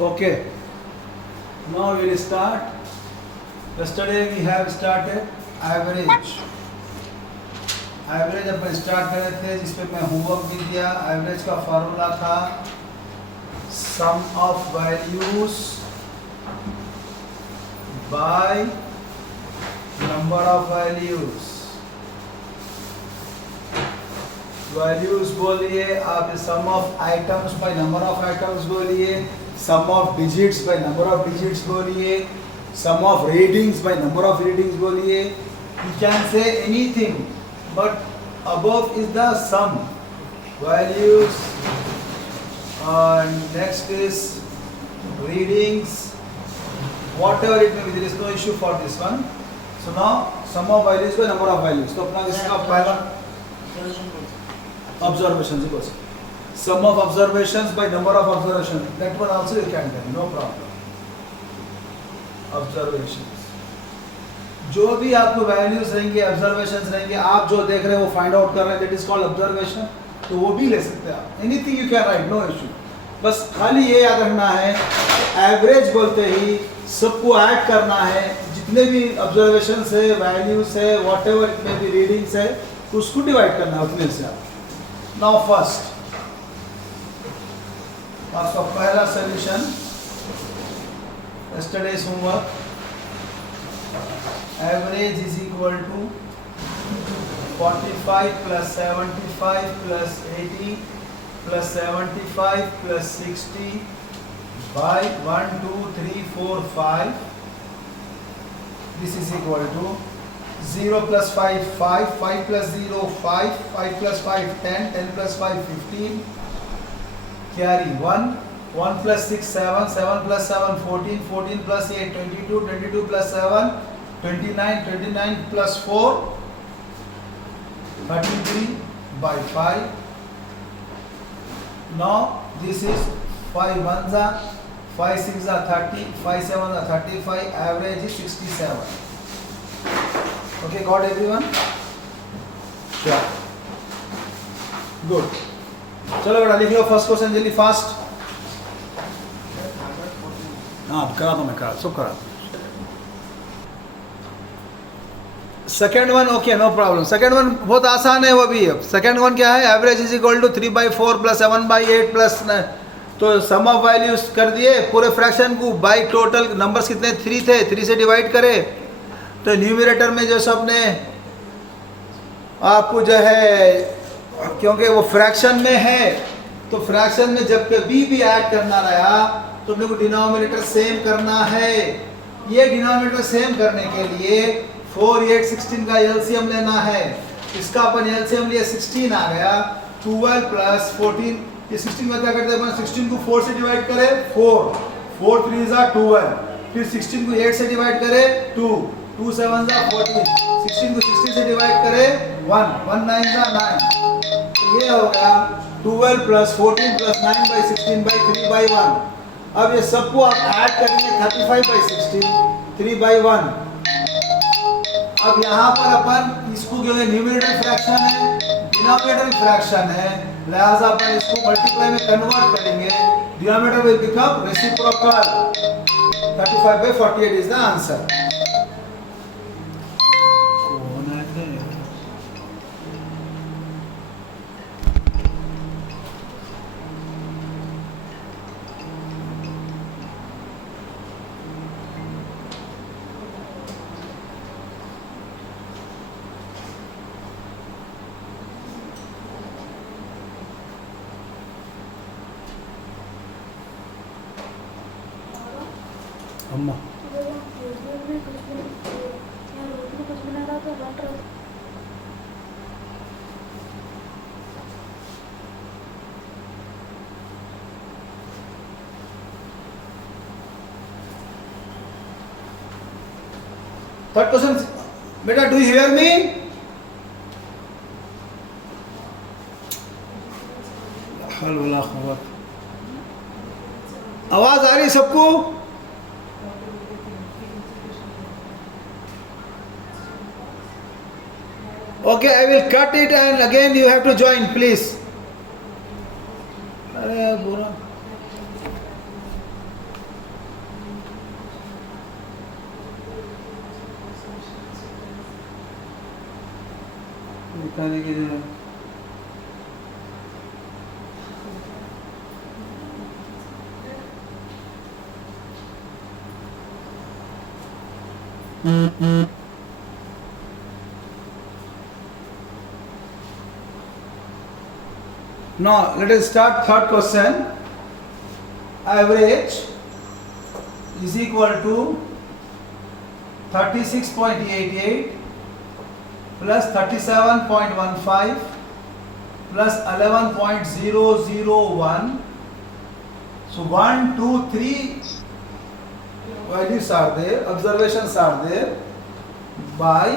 Okay, now we will start. Yesterday we have started average. Average upon start कर रहे थे जिसपे मैं होमवर्क भी दिया. एवरेज का फार्मूला था sum of values by number of values. Values बोलिए आप, sum of items by number of items बोलिए, sum of digits by number of digits बोलिए, sum of readings by number of readings बोलिए. You can say anything but above is the sum values and next is readings, whatever it may be, there is no issue for this one. So now sum of values by number of values. तो अपना इसका पहला observations is sum of observations by number of observations. That one also you can do, no problem. Observations जो भी आपको values रहेंगे, observations रहेंगे, आप जो देख रहे हैं वो फाइंड आउट कर रहे हैं, दैट इज कॉल्ड ऑब्जर्वेशन. तो वो भी ले सकते हैं आप. Anything you can write, no issue. बस खाली ये याद रखना है एवरेज बोलते ही सबको ऐड करना है. जितने भी ऑब्जर्वेशंस है, वैल्यूज है, whatever it may be, readings है, तो उसको डिवाइड करना है उतने से. आप नाउ फर्स्ट आपका पहला solution yesterday's homework. Average is equal to 45 plus 75 plus 80 plus 75 plus 60 by 1, 2, 3, 4, 5. This is equal to 0 plus 5, 5, 5 plus 0, 5, 5 plus 5, 10, 10 plus 5, 15. Carry 1, 1 plus 6, 7, 7 plus 7, 14, 14 plus 8, 22, 22 plus 7, 29, 29 plus 4, 33 by 5. Now this is 5 ones are 5 6 are 30, 5 7 are 35, average is 67. Okay, got everyone? Sure. Good. चलो बेटा लिख लो first question जल्दी fast. हाँ करा दो, मैं करा सब करा. Second one okay, no problem. Second one बहुत आसान है वो भी. अब सेकेंड वन क्या है? Average is equal to 3/4 plus 7/8 plus. तो सम ऑफ वैल्यूज कर दिए पूरे फ्रैक्शन को बाई टोटल नंबर्स कितने 3 थे, 3 से डिवाइड करे. तो न्यूमरेटर में जो सबने आपको जो है, क्योंकि वो फ्रैक्शन में है तो फ्रैक्शन में जब कभी भी ऐड करना रहा तो अपने को डिनोमिनेटर सेम करना है. ये डिनोमिनेटर सेम करने के लिए 4, 8, 16 का एलसीएम लेना है. इसका अपन एलसीएम लिया 16 आ गया. 12 प्लस 14, ये 16 में क्या करते हैं अपन? 16 को 4 से डिवाइड करें 4, 4 3 जा 12, फिर 16 को 8 से डिवाइड करें 2, 2 7 जा 14, 16 को 60 से डिवाइड करें 1, 1 9 जा 9. तो ये हो गया 12 plus 14 plus 9 by 16 by 3 by 1. अब ये सबको आप ऐड करेंगे 35 बाई 16, 3 बाई 1. अब यहाँ पर अपन इसको क्योंकि न्यूमरेटर फ्रैक्शन है, डिनोमिनेटर फ्रैक्शन है, लिहाजा अपन इसको मल्टीप्लाई में कन्वर्ट करेंगे. Denominator will become reciprocal. 35/48 is the answer. अम्मा थर्ड क्वेश्चन बेटा, डू यू हियर मी? आवाज आ रही सबको? Okay, I will cut it and again you have to join, please. अरे बुरा करने की जरूरत। Now let us start third question. Average is equal to 36.88 plus 37.15 plus 11.001. So 1, 2, 3 values are there, observations are there by.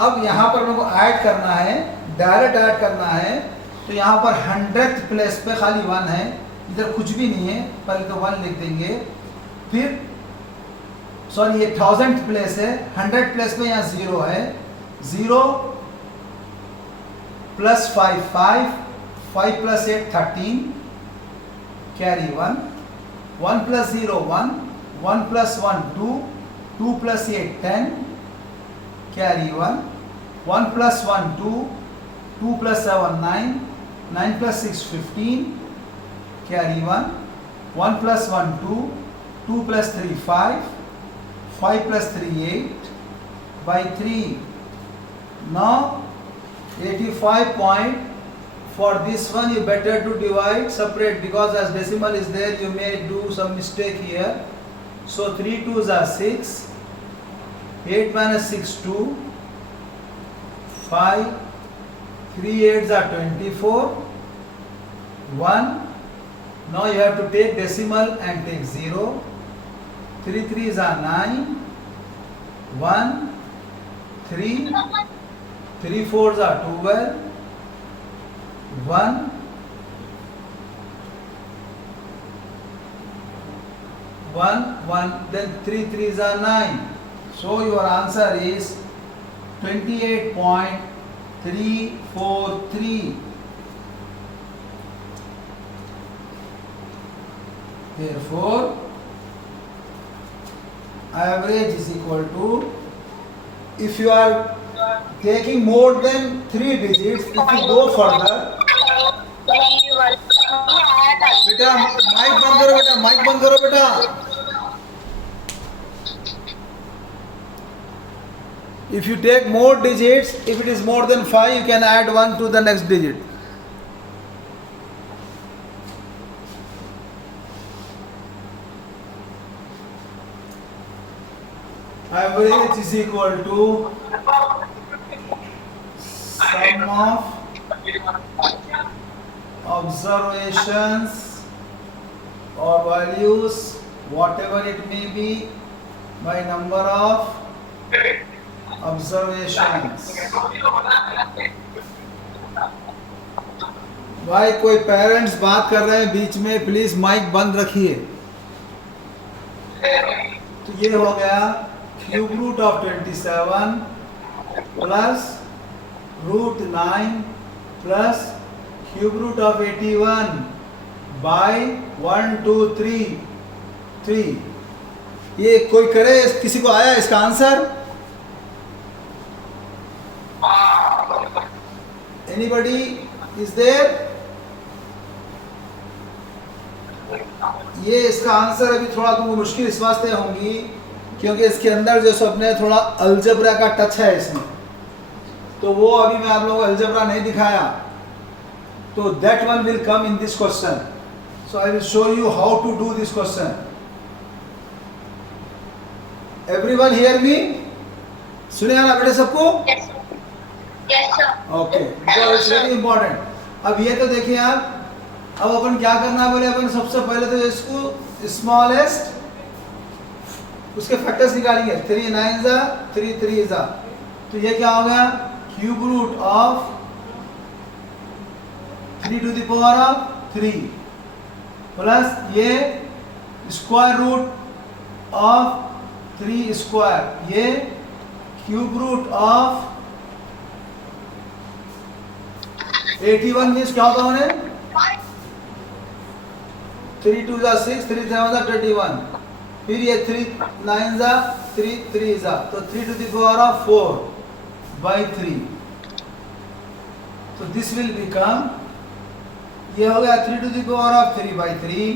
अब यहाँ पर मेरे को ऐड करना है, डायरेक्ट ऐड करना है, तो यहाँ पर 100th प्लेस पे खाली 1 है, इधर कुछ भी नहीं है, पहले तो 1 लिख देंगे, फिर सॉरी ये 1000th प्लेस है, 100th प्लेस पे यहाँ 0 है, 0 plus 5 5, 5 plus 8 13, carry 1, 1 plus 0 1, 1 plus 1 2, 2 plus 8 10, carry 1, 1 plus 1 2, 2 plus 7 9, 9 plus 6 15, carry 1, 1 plus 1 2, 2 plus 3 5, 5 plus 3 8 by 3. Now 85 point, for this one you better to divide separate, because as decimal is there you may do some mistake here. So 3 2s are 6, 8 minus 6 2, 5, 3 8s are 24, 1. Now you have to take decimal and take 0, 3 3s are 9, 1, 3, 3 4s are 12, 1, 1, then 3 3s are 9. So your answer is 28.343. Therefore, average is equal to, if you are taking more than 3 digits, if you go further, बेटा mic बंद करो, बेटा mic बंद करो बेटा. If you take more digits, if it is more than 5, you can add 1 to the next digit. Average is equal to sum of observations or values, whatever it may be, by number of observations. भाई कोई parents बात कर रहे हैं बीच में, please mic बंद रखिए. तो ये हो गया cube root of 27 plus root 9 plus cube root of 81 by 1 2 3 3. ये कोई करे, किसी को आया इसका आंसर? Anybody is there? ये इसका आंसर अभी थोड़ा तुमको मुश्किल इस वास्ते होंगी क्योंकि इसके अंदर जो सबने थोड़ा अलजबरा का टच है इसमें, तो वो अभी मैं आप लोगों को अलजबरा नहीं दिखाया, तो that one will come in this question. So I will show you how to do this question. Everyone hear me? सुनेगा ना बेटे सबको? Yes sir. Okay, so it's very important. अब ये तो देखिए आप, अब अपन क्या करना है बोले, अपन सबसे पहले तो इसको स्मॉलेस्ट उसके फैक्टर्स निकालेंगे. 3 9 जा 3 3 जा, तो ये क्या हो गया? Cube root of 3 to the power of 3 plus ये स्क्वायर रूट ऑफ 3 स्क्वायर, ये क्यूब रूट ऑफ 81 मीन्स क्या होता है? 3 2 जा 6, 3 7 जा 21, फिर ये 3 9 जा 3 3 जा, तो 3 to the power of 4 by 3, तो दिस विल बिकम, ये हो गया 3 to the power of 3 by 3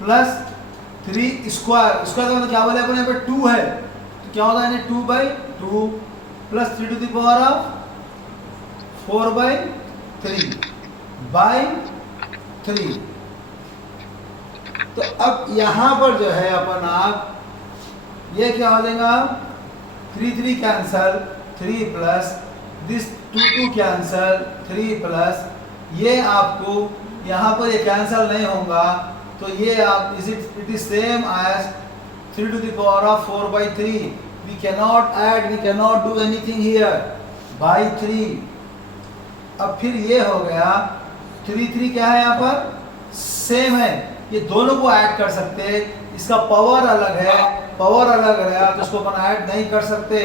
plus 3 square, square मतलब क्या बोले अपन, यहाँ पे 2 है तो क्या होगा यानी 2 by 2 plus 3 to the power of 4 by 3 by 3। तो अब यहाँ पर जो है अपन आप ये क्या हो जाएगा, 3 3 cancel, 3 plus this 2 2 cancel, 3 plus ये आपको यहाँ पर ये कैंसल नहीं होगा तो ये आप it is same as 3 to the power of 4 by 3। we cannot add, we cannot do anything here, by 3। अब फिर ये हो गया 3 3 क्या है यहाँ पर सेम है, ये दोनों को ऐड कर सकते, इसका पावर अलग है, पावर अलग रहा तो इसको अपन ऐड नहीं कर सकते,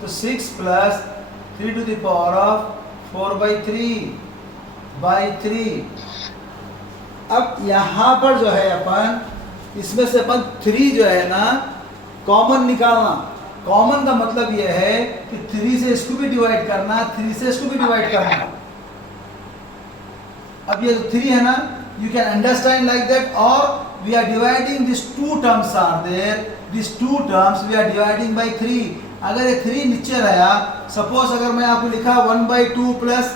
तो 6 plus 3 to the power of 4 by 3 अब यहाँ पर जो है अपन इसमें से अपन 3 जो है ना कॉमन निकालना। कॉमन का मतलब ये है कि 3 से इसको भी डिवाइड करना, 3 से इसको भी डिवाइड करना। अब ये 3 है ना, you can understand like that, or we are dividing these two terms are there, these two terms we are dividing by 3। अगर ये 3 नीचे रहा, सपोज अगर मैं आपको लिखा 1/2 प्लस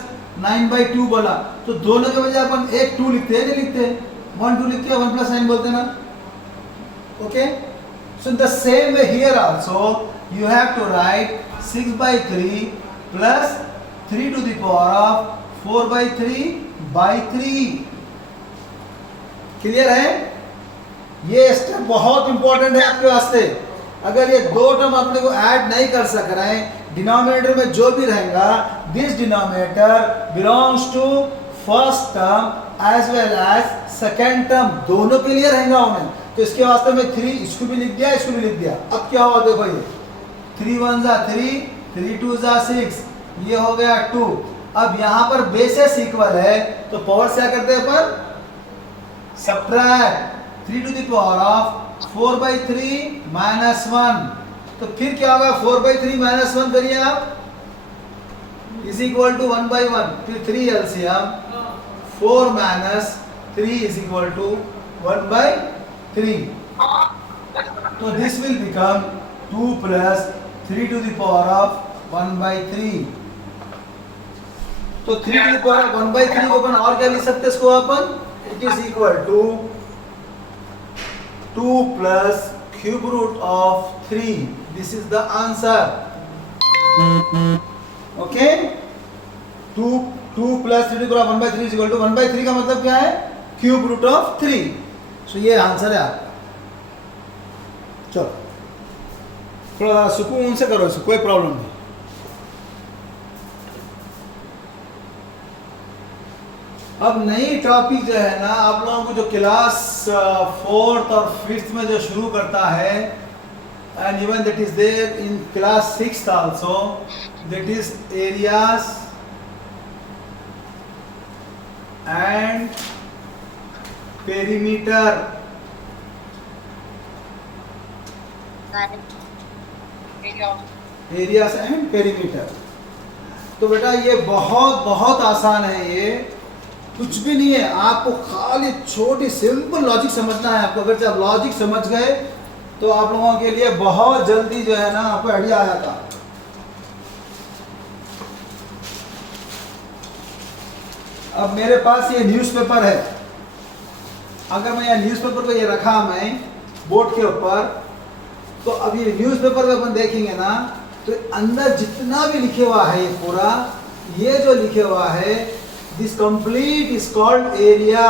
9/2 बोला तो दोनों के बजाय अपन एक 2 लिखते हैं, नहीं लिखते 1 2 लिख के 1 + 9 बोलते ना। Okay, so in the same way here also you have to write 6/3 plus 3 to the power of 4/3 by 3। Clear है? ये स्टेप बहुत इंपॉर्टेंट है आपके वास्ते। अगर ये दो टर्म अपने को ऐड नहीं कर सक रहे हैं, डिनोमिनेटर में जो भी रहेगा this denominator belongs to first term as well as second term, दोनों के लिए रहेगा उन्हें। तो इसके वास्ते में 3 इसको भी लिख दिया, इसको भी लिख दिया। अब क्या हुआ देखो, ये 3 1 = 3, 3 2 = 6, ये हो गया 2। अब यहाँ पर बेसेस इक्वल है तो पावर से क्या करते हैं अपन, subtract 3 to the power of 4/3 - 1। तो फिर क्या होगा, 4/3 - 1 करिए आप, इज इक्वल टू 1/1, फिर 3 एलसीएम 4 - 3 इज इक्वल टू 1/3। तो this will become 2 plus 3 to the power of 1/3। तो 3 to the power of 1/3 को अपन और क्या लिख सकते हैं इसको अपन, it is equal to 2 plus cube root of 3। This is the answer। Okay, 2 plus 3 to the power of 1/3 is equal to 1/3 का मतलब क्या है, cube root of 3। So ये आंसर है आपका। चलो थोड़ा सुकून से करो, कोई प्रॉब्लम नहीं। अब नई टॉपिक जो है ना, आप लोगों को जो क्लास 4th और 5th में जो शुरू करता है, and even that is there in class 6th also, that is areas and perimeter. Areas and perimeter. तो बेटा ये बहुत बहुत आसान है, ये कुछ भी नहीं है, आपको खाली छोटी सिंपल लॉजिक समझना है आपको। अगर जब लॉजिक समझ गए तो आप लोगों के लिए बहुत जल्दी जो है ना आपको आइडिया आ जाता। अब मेरे पास ये न्यूज़पेपर है, अगर मैं ये न्यूज़पेपर को ये रखा मैं बोर्ड के ऊपर, तो अब ये न्यूज़पेपर में अपन देखेंगे ना तो अंदर जितना भी लिखे हुआ है, ये पूरा ये जो लिखे हुआ है, this complete is called area.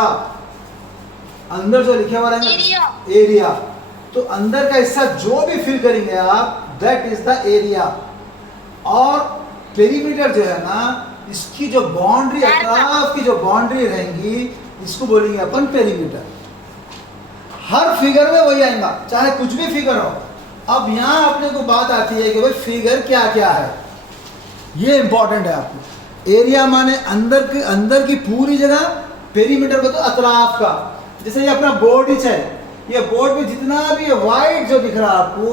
अंदर जो लिखे हुआ है एरिया, तो अंदर का हिस्सा जो भी फिल करेंगे आप, दैट इज द एरिया। और पेरीमीटर जो है ना, इसकी जो बाउंड्री, अतराफ की जो बाउंड्री रहेंगी, इसको बोलेंगे अपन पेरीमीटर। हर फिगर में वही आएगा, चाहे कुछ भी फिगर हो। अब यहाँ अपने को बात आती है कि भाई फिगर क्या क्या है, ये इंपॉर्टेंट है आपको। एरिया माने अंदर की पूरी जगह, पेरीमीटर को तो अतराफ का। जैसे ये अपना बोर्ड ही है, ये बोर्ड में जितना भी वाइट जो दिख रहा है आपको,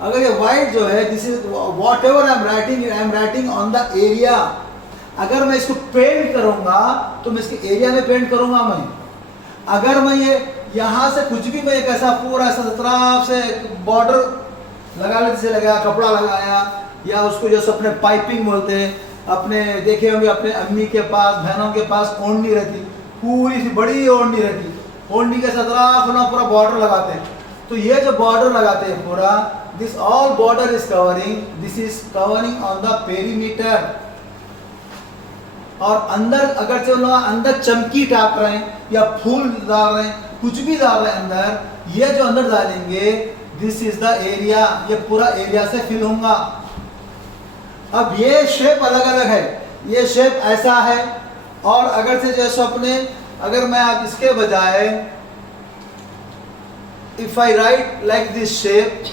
अगर ये वाइड जो है, this is what ever I am writing on the area. अगर मैं इसको पेंट करूंगा तो मैं इसके एरिया में पेंट करूंगा मैं। अगर मैं ये यहाँ से कुछ भी मैं एक ऐसा पूरा ऐसा तरफ से बॉर्डर लगा ले, जैसे लगाया कपड़ा लगाया, या उसको जैसे अपने पाइपिंग बोलते हैं, अपने देखे होंगे अपने अम्मी के पास, बहनों के पास ओढ़नी रहती, पूरी सी बड़ी ओढ़नी रहती, ओढ़नी के तरफ अपना पूरा बॉर्डर लगाते हैं। तो ये जो बॉर्डर लगाते हैं पूरा, this all border is covering, this is covering on the perimeter. और अंदर अगर जो लोग अंदर चमकी टाप रहे हैं या फूल डाल रहे हैं, कुछ भी डाल रहे हैं अंदर, ये जो अंदर डालेंगे, दिस इज द एरिया, ये पूरा एरिया से फिल होगा। अब ये शेप अलग अलग है, ये शेप ऐसा है, और अगर से जैसे अपने, अगर मैं आप इसके बजाय if I right like this shape,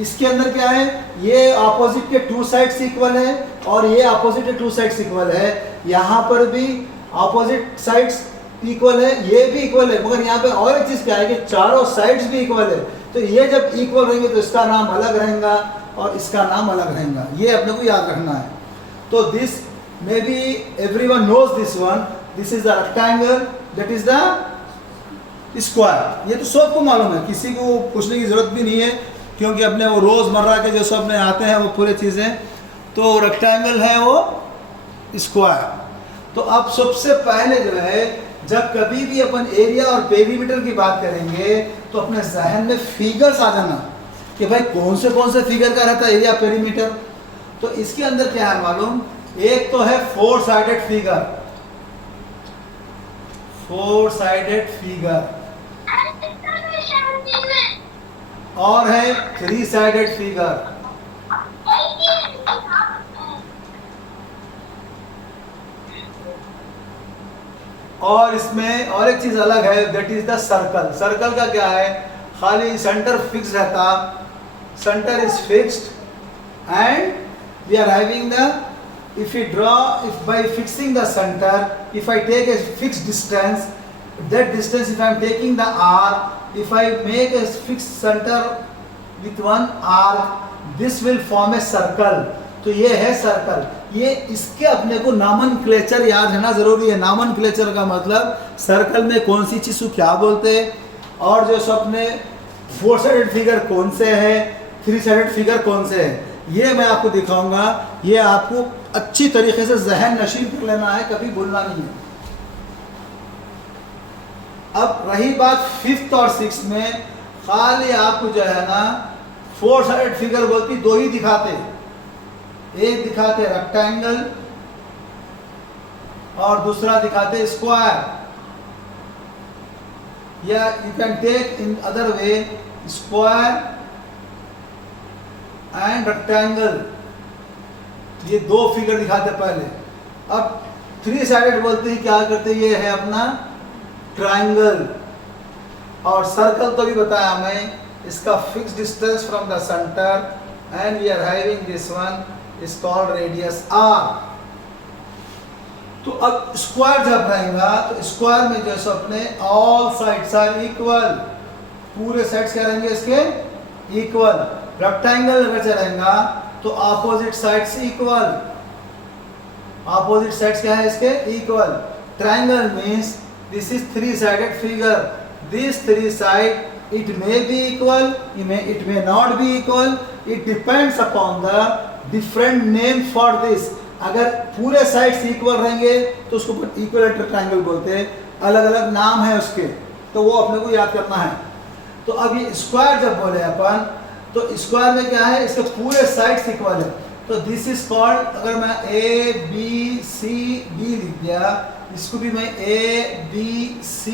इसके अंदर क्या है, ये ऑपोजिट के टू साइड्स इक्वल है और ये ऑपोजिट के टू साइड्स इक्वल है। यहाँ पर भी ऑपोजिट साइड्स इक्वल है, ये भी इक्वल है, मगर यहाँ पे और एक चीज क्या है कि चारों साइड्स भी इक्वल है। तो ये जब इक्वल रहेंगे तो इसका नाम अलग रहेगा और इसका नाम अलग रहेगा, ये अपने को याद रखना है। तो this may be everyone knows this one, this is the rectangle, that is the square. ये तो सबको मालूम है, किसी को पूछने की जरूरत भी नहीं है, क्योंकि अपने वो रोजमर्रा के जो सब अपने आते हैं वो पूरे चीजें। तो रेक्टेंगल है वो स्क्वायर। तो अब सबसे पहले जो है, जब कभी भी अपन एरिया और पेरीमीटर की बात करेंगे तो अपने जहन में फिगर्स आ जाना कि भाई कौन से फिगर का रहता है एरिया पेरीमीटर। तो इसके अंदर क्या है मालूम, एक तो है 4 साइडेड फिगर, 4 साइडेड फिगर, और है 3 साइडेड फिगर, और इसमें और एक चीज अलग है, that is the circle. Circle का क्या है, खाली सेंटर फिक्स रहता, centre is fixed and we are having the, if we draw, if by fixing the center, if I take a fixed distance, that distance if I am taking the r, if I make a fixed center with one arc, this will form a circle। तो ये है circle. ये इसके अपने को nomenclature याद रहना जरूरी है। नॉमेनक्लेचर का मतलब सर्कल में कौन सी चीज को क्या बोलते हैं, और जो सपने 4 साइडेड फिगर कौन से है, 3 साइडेड फिगर कौन से है, ये मैं आपको दिखाऊंगा। ये आपको अच्छी तरीके से जहन नशीब कर लेना है, कभी भूलना नहीं है। अब रही बात 5th और 6th में, खाली आपको जो है ना 4 साइडेड फिगर बोलती, 2 ही दिखाते, एक दिखाते रेक्टेंगल और दूसरा दिखाते स्क्वायर, या you can take in other way square and rectangle, ये 2 फिगर दिखाते पहले। अब 3 साइडेड बोलते हैं, क्या करते, ये है अपना ट्रायंगल। और सर्कल तो भी बताया मैं, इसका fix distance from the centre and we are having this one is called radius r। तो अब स्क्वायर जब रहेगा तो स्क्वायर में जैसे अपने ऑल साइड्स आर इक्वल, पूरे साइड्स क्या रहेंगे इसके इक्वल। रेक्टेंगल अगर चलेगा तो opposite sides equal, opposite sides क्या है इसके equal. Triangle means this is 3 sided figure, this 3 side it may be equal, it may not be equal, it depends upon the different name for this। अगर पूरे sides equal रहेंगे तो उसको equilateral triangle बोलते हैं, अलग अलग नाम है उसके, तो वो अपने को याद करना है। तो अब ये स्क्वायर जब बोले अपन, तो स्क्वायर में क्या है, इसके पूरे साइड्स इक्वल है। तो दिस इज कॉल्ड, अगर मैं A B C D लिख दिया, इसको भी मैं A B C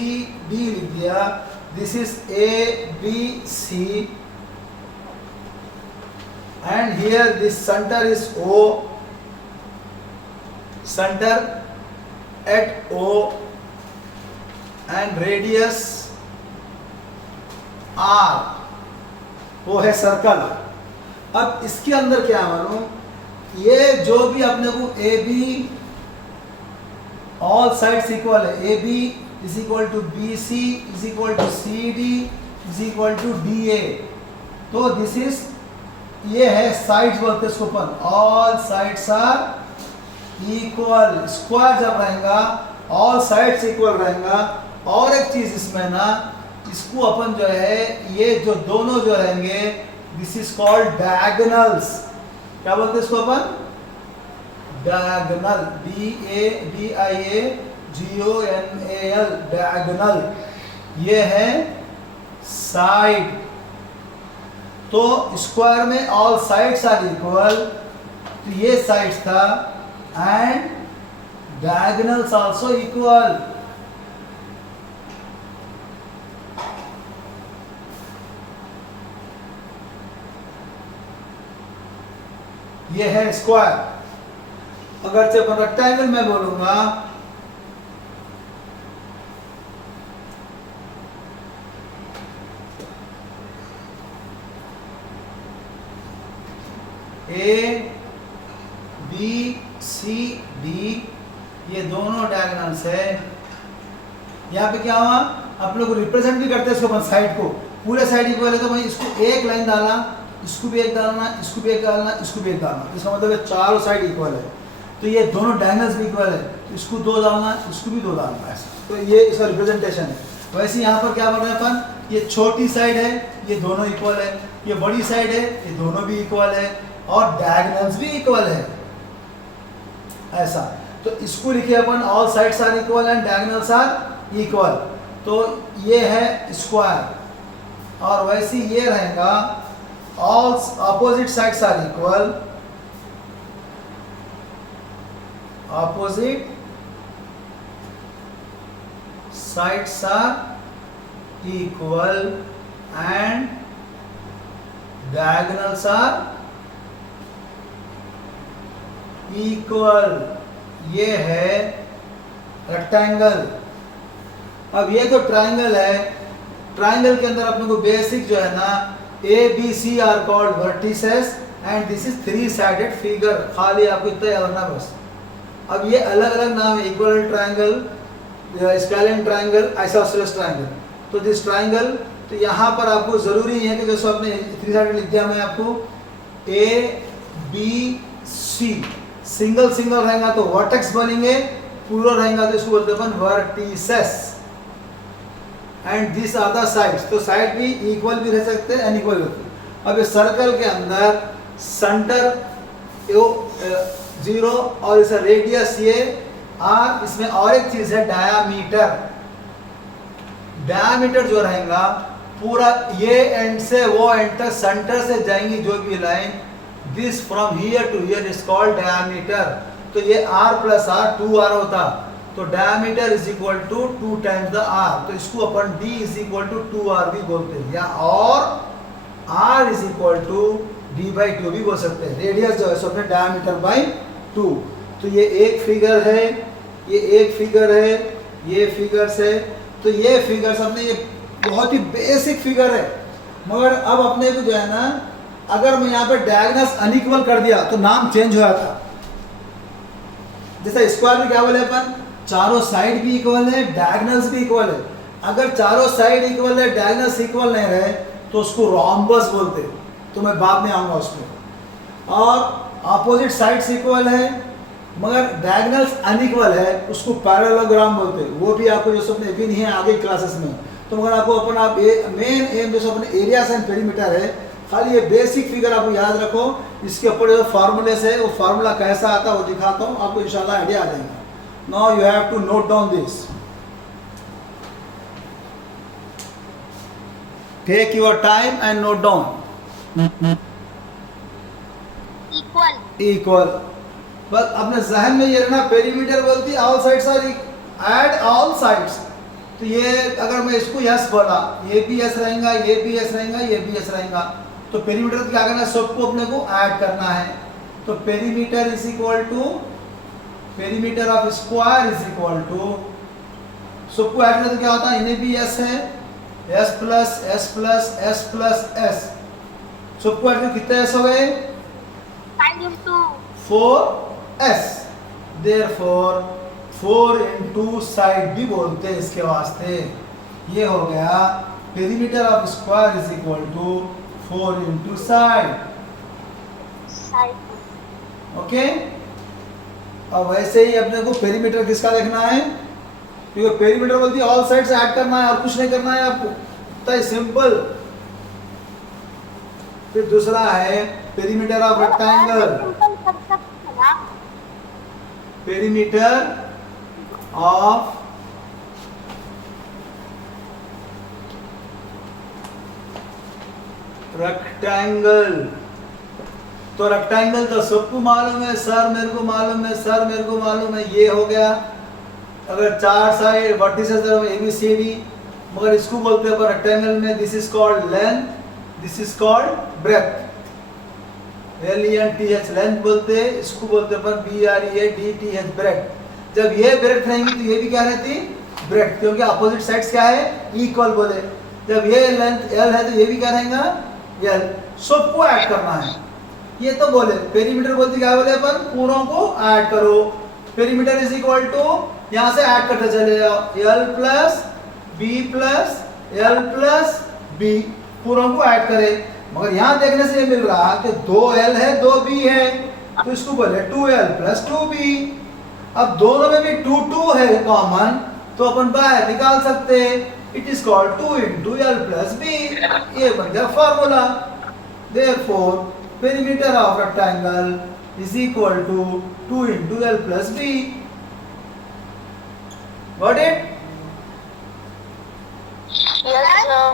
D लिख दिया, this is A B C and here this center is O, center at O and radius R, वो है सर्कल। अब इसके अंदर क्या मालूम, ये जो भी अपने को A B all sides equal है, A B is equal to B C is equal to C D is equal to D A. तो दिस इज ये है साइड्स बोलते हैं इसको अपन, all sides are equal. Square जब रहेगा ऑल साइड्स इक्वल रहेगा। और एक चीज इसमें ना, इसको अपन जो है ये जो दोनों जो रहेंगे दिस इज कॉल्ड डायगोनल्स। क्या बोलते हैं इसको अपन? Diagonal, DAGONAL, diagonal. ये है साइड। तो स्क्वायर में ऑल साइड्स आर इक्वल, तो ये साइड्स था, एंड डायगोनल्स आल्सो इक्वल। ये है स्क्वायर। अगर से अपन रेक्टेंगल में बोलूंगा, ABCD ये दोनों डायगोनल्स है। यहाँ पे क्या हुआ, आप लोग रिप्रेजेंट भी करते हैं इसको अपन साइड को, पूरे साइड इक्वल है तो भाई इसको एक लाइन डालना, इसको भी एक डालना, इसको भी एक डालना, इसको भी एक डालना, इसका मतलब है चारों साइड इक्वल है। तो ये दोनों डायगोनल्स भी इक्वल है, तो इसको दो डालना, इसको भी दो डालना, ऐसा। तो ये इसका रिप्रेजेंटेशन है। वैसे यहाँ पर क्या बोल रहे हैं अपन, ये छोटी साइड है, ये दोनों इक्वल है, ये बड़ी साइड है, ये दोनों भी इक्वल है, और डायगोनल्स भी इक्वल है, ऐसा। तो इसको लिखे अपन all sides are equal and diagonals are equal. तो ये है स्क्वायर। और वैसे ये रहेगा all opposite sides are equal, opposite sides are equal and diagonals are equal. ये है रेक्टेंगल। अब ये तो ट्रायंगल है। ट्रायंगल के अंदर अपने को बेसिक जो है ना, ABC are called vertices and this is 3 sided figure. खाली आपको इतना याद रखना बस। अब ये अलग अलग नाम है, equal triangle, scalene triangle, isosceles triangle. तो दिस ट्रायंगल, तो यहाँ पर आपको जरूरी है कि जैसे आपने 3 साइडेड लिख दिया, मैं आपको ABC सिंगल सिंगल रहेगा तो वर्टेक्स बनेंगे, प्लूरल रहेगा तो इसको बोलते हैं अपन vertices. And this are the sides. तो साइड भी इक्वल भी रह सकते हैं, अनइक्वल भी होते हैं। अब इस सर्कल के अंदर सेंटर 0 और इस रेडियस ये R। इसमें और एक चीज है डायामीटर। डायामीटर जो रहेगा पूरा ये एंड से वो एंड तक सेंटर से जाएंगी जो भी line, this from here to here is called diameter. तो ये R प्लस R 2R होता, तो diameter is equal to 2 times the R। तो इसको अपन D is equal to 2R भी बोलते हैं, या और R is equal to D/2 भी बोल सकते हैं। रेडियस जो है सो अपने डायामीटर बाई 2। तो ये एक फिगर है, ये एक फिगर है, ये फिगर्स है। तो ये फिगर्स अपने ये बहुत ही बेसिक फिगर है, मगर अब अपने को जो है ना, अगर मैं यहाँ पे डायगोनल्स अनइक्वल कर दिया तो नाम चेंज हो जाता। जैसा स्क्वायर में क्या बोले अपन, चारों साइड भी इक्वल है, डायगोनल्स भी इक्वल है। अगर चारों साइड इक्वल है, डायगोनल्स इक्वल नहीं रहे तो उसको रोम्बस बोलते, तो मैं बाद में आऊंगा उसमें। और ऑपोजिट साइड्स इक्वल है मगर डायगोनल्स अनइक्वल है, उसको पैरेललोग्राम बोलते हैं। वो भी आपको जो सबने भी नहीं है आगे क्लासेस में। तो मगर आपको अपन आप मेन एम जो अपने एरियास एंड पेरीमीटर है, खाली ये बेसिक फिगर आपको याद रखो। इसके ऊपर जो फार्मूले से वो फार्मूला कैसा आता है वो दिखाता हूँ आपको, इंशाल्लाह आइडिया आ जाएगा। Now you have to note down this, take your time and note down. Equal बस अपने जहन में ये रहना, पेरीमीटर बोलती है all sides are add all sides. तो ये अगर मैं इसको यस बोला, ये भी यस रहेगा, ये भी यस रहेगा, ये भी यस रहेगा, तो पेरीमीटर क्या करना है, सबको अपने को ऐड करना है। तो perimeter is equal to perimeter of square is equal to, सबको ऐड करते तो क्या होता है, इन्हें भी एस है, S plus S plus S plus S, सबको ऐड करके कितने एस हो गए, 4s। देयरफॉर 4 इंटू साइड भी बोलते हैं इसके वास्ते। ये हो गया perimeter of square is equal to 4 into side. Side okay. अब वैसे ही अपने को पेरीमीटर किसका देखना है, क्योंकि पेरीमीटर बोलती है ऑल साइड्स ऐड करना है और कुछ नहीं करना है आपको, इतना ही सिंपल। फिर दूसरा है पेरीमीटर ऑफ रेक्टेंगल। सिंपल कर सकते हैं ना। पेरीमीटर ऑफ रेक्टेंगल, तो रेक्टेंगल तो सबको मालूम है, सर मेरे को मालूम है, सर मेरे को मालूम है, ये हो गया। अगर चार साइड वर्टिसेस है ABCD, मगर इसको बोलते हैं रेक्टेंगल में this is called length, this is called breadth. LENTH length बोलते हैं, इसको बोलते हैं BREADTH ब्रेथ। जब ये ब्रेथ रहेंगी तो ये भी क्या रहती ब्रेथ, क्योंकि अपोजिट साइड्स क्या है इक्वल बोले। जब ये लेंथ L है तो ये भी क्या रहेगा L। सबको ऐड करना है, ये तो बोले पेरीमीटर बोलते क्या बोले अपन पूरों को ऐड करो। पेरीमीटर इज इक्वल टू यहाँ से ऐड करते चले जाओ L plus B plus L plus B, पूरों को ऐड करें। मगर यहाँ देखने से ये मिल रहा कि 2L है 2B है, तो इसको बोले 2L प्लस 2B। अब दोनों में भी 2 2 है कॉमन, तो अपन बाहर निकाल सकते हैं, it is called 2 into L plus B। ये बन गया formula. Therefore perimeter of rectangle is equal to 2 into L plus B। Got it? Yes sir।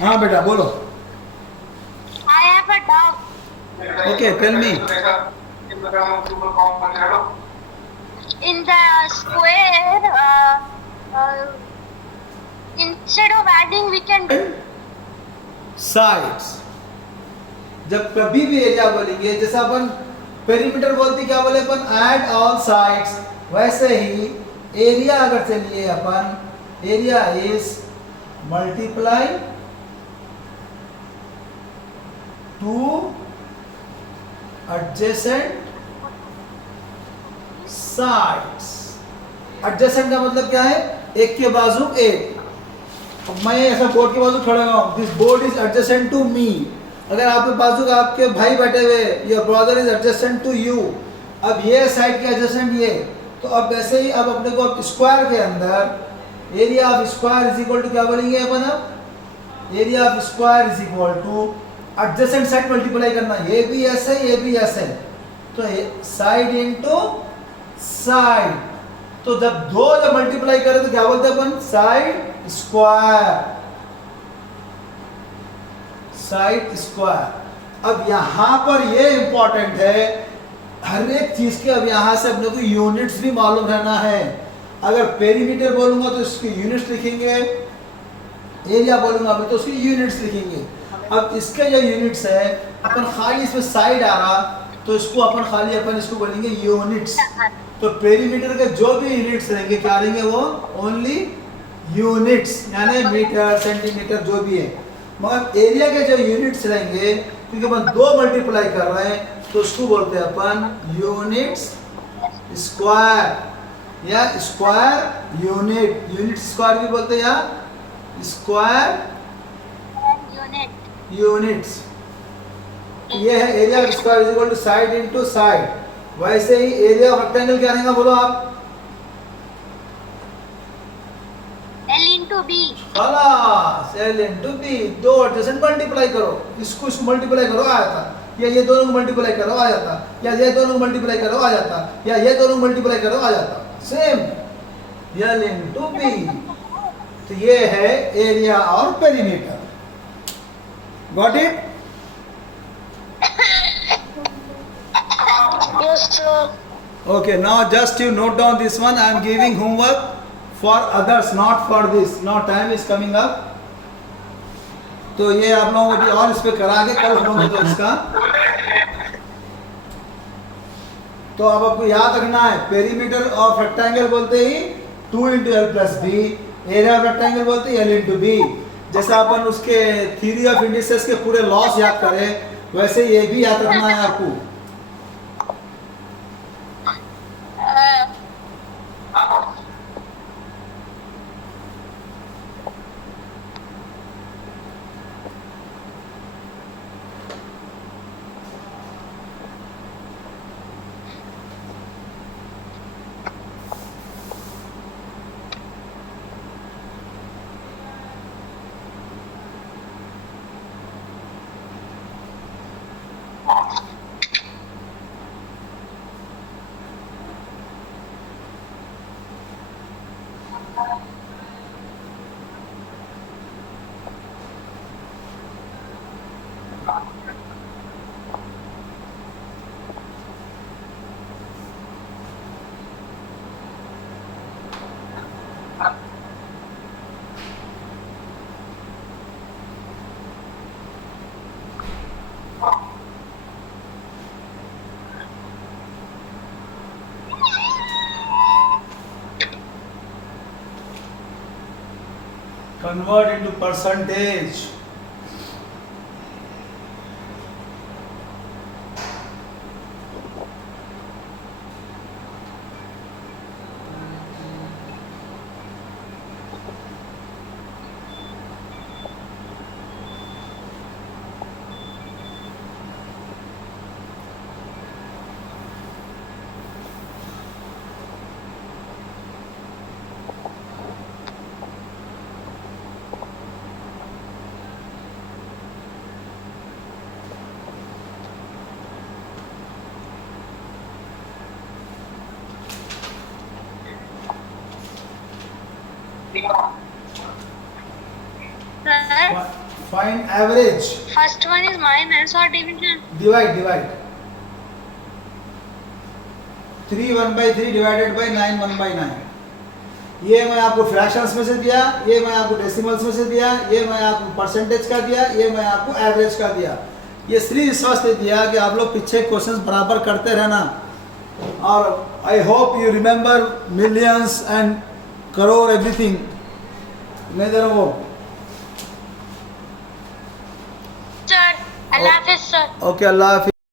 हाँ बेटा बोलो। I have a doubt। Okay, tell me। In the square, instead of adding, we can do sides. जब कभी भी area बोलेंगे, जैसा अपन perimeter बोलते क्या बोले अपन ऐड ऑल साइड्स, वैसे ही एरिया अगर चलिए अपन area is multiply to adjacent sides. Adjacent का मतलब क्या है, एक के बाजू एक। अब मैं ऐसा बोर्ड के बाजू खड़ा हूँ, this board is adjacent to me. अगर आपके बाजू का आपके भाई बैठे हुए, your brother is adjacent to you. अब ये साइड के एडजेसेंट ये, तो अब वैसे ही अब अपने को स्क्वायर के अंदर area of square is equal to क्या बोलेंगे अपन, अब area of square is equal to adjacent side multiply करना, ये भी ऐसे ये भी ऐसे, तो साइड इनटू साइड। तो जब मल्टीप्लाई करें तो क्या बोलते हैं अपन साइड स्क्वायर, साइड स्क्वायर। अब यहां पर ये इंपॉर्टेंट है, हर एक चीज के अब यहां से अपने को यूनिट्स भी मालूम रहना है। अगर पेरीमीटर बोलूंगा तो इसकी यूनिट्स लिखेंगे, एरिया बोलूंगा तो उसकी यूनिट्स लिखेंगे। अब इसके जो यूनिट्स है अपन खाली इसमें साइड आ रहा, तो इसको अपन खाली अपन इसको बोलेंगे यूनिट्स। तो पेरीमीटर के जो भी यूनिट्स रहेंगे क्या रहेंगे, वो ओनली यूनिट्स, यानी मीटर सेंटीमीटर जो भी है। मगर एरिया के जो यूनिट्स रहेंगे, क्योंकि अपन 2 मल्टीप्लाई कर रहे हैं, तो उसको बोलते हैं अपन यूनिट्स स्क्वायर या स्क्वायर यूनिट। यूनिट स्क्वायर भी बोलते हैं या स्क्वायर यूनिट्स। ये है area of square is equal to side into side. वैसे ही एरिया ऑफ रेक्टेंगल क्या रहेगा बोलो आप, L into B। खलास L into B। 2 adjacent multiply करो, इसको मल्टीप्लाई करो आ जाता, या ये दोनों को मल्टीप्लाई करो आ जाता, या ये दोनों को मल्टीप्लाई करो आ जाता, या ये दोनों को मल्टीप्लाई करो आ जाता, सेम L into B। तो ये है एरिया और perimeter. Got it? Yes sir। Okay, now just you note down this one. I am giving homework for others, not for this. Now time is coming up. तो ये आप लोगों को भी और इस पे करा के कल होंगे तो इसका। तो अब आपको याद रखना है, पेरीमीटर ऑफ रेक्टेंगल बोलते ही 2 into L plus B, area of rectangle बोलते ही L into B। जैसा अपन उसके थ्योरी ऑफ इंडिसेस के पूरे लॉस याद करें, वैसे ये भी याद रखना है आपको। Convert into percentage. Sir, Find average. first one is minus or division. Divide. 3 1/3 divided by 9 1/9. ये मैं आपको फ्रैक्शंस में से दिया, ये मैं आपको डेसिमल्स में से दिया, ये मैं आपको परसेंटेज का दिया, ये मैं आपको एवरेज का दिया। ये सिर्फ इस वास्ते दिया कि आप लोग पीछे क्वेश्चंस बराबर करते रहना। और I hope you remember millions and crore everything. नहीं दे रहा वो। Sir, Allah Hafiz, sir. Okay, अल्लाह हाफिज़।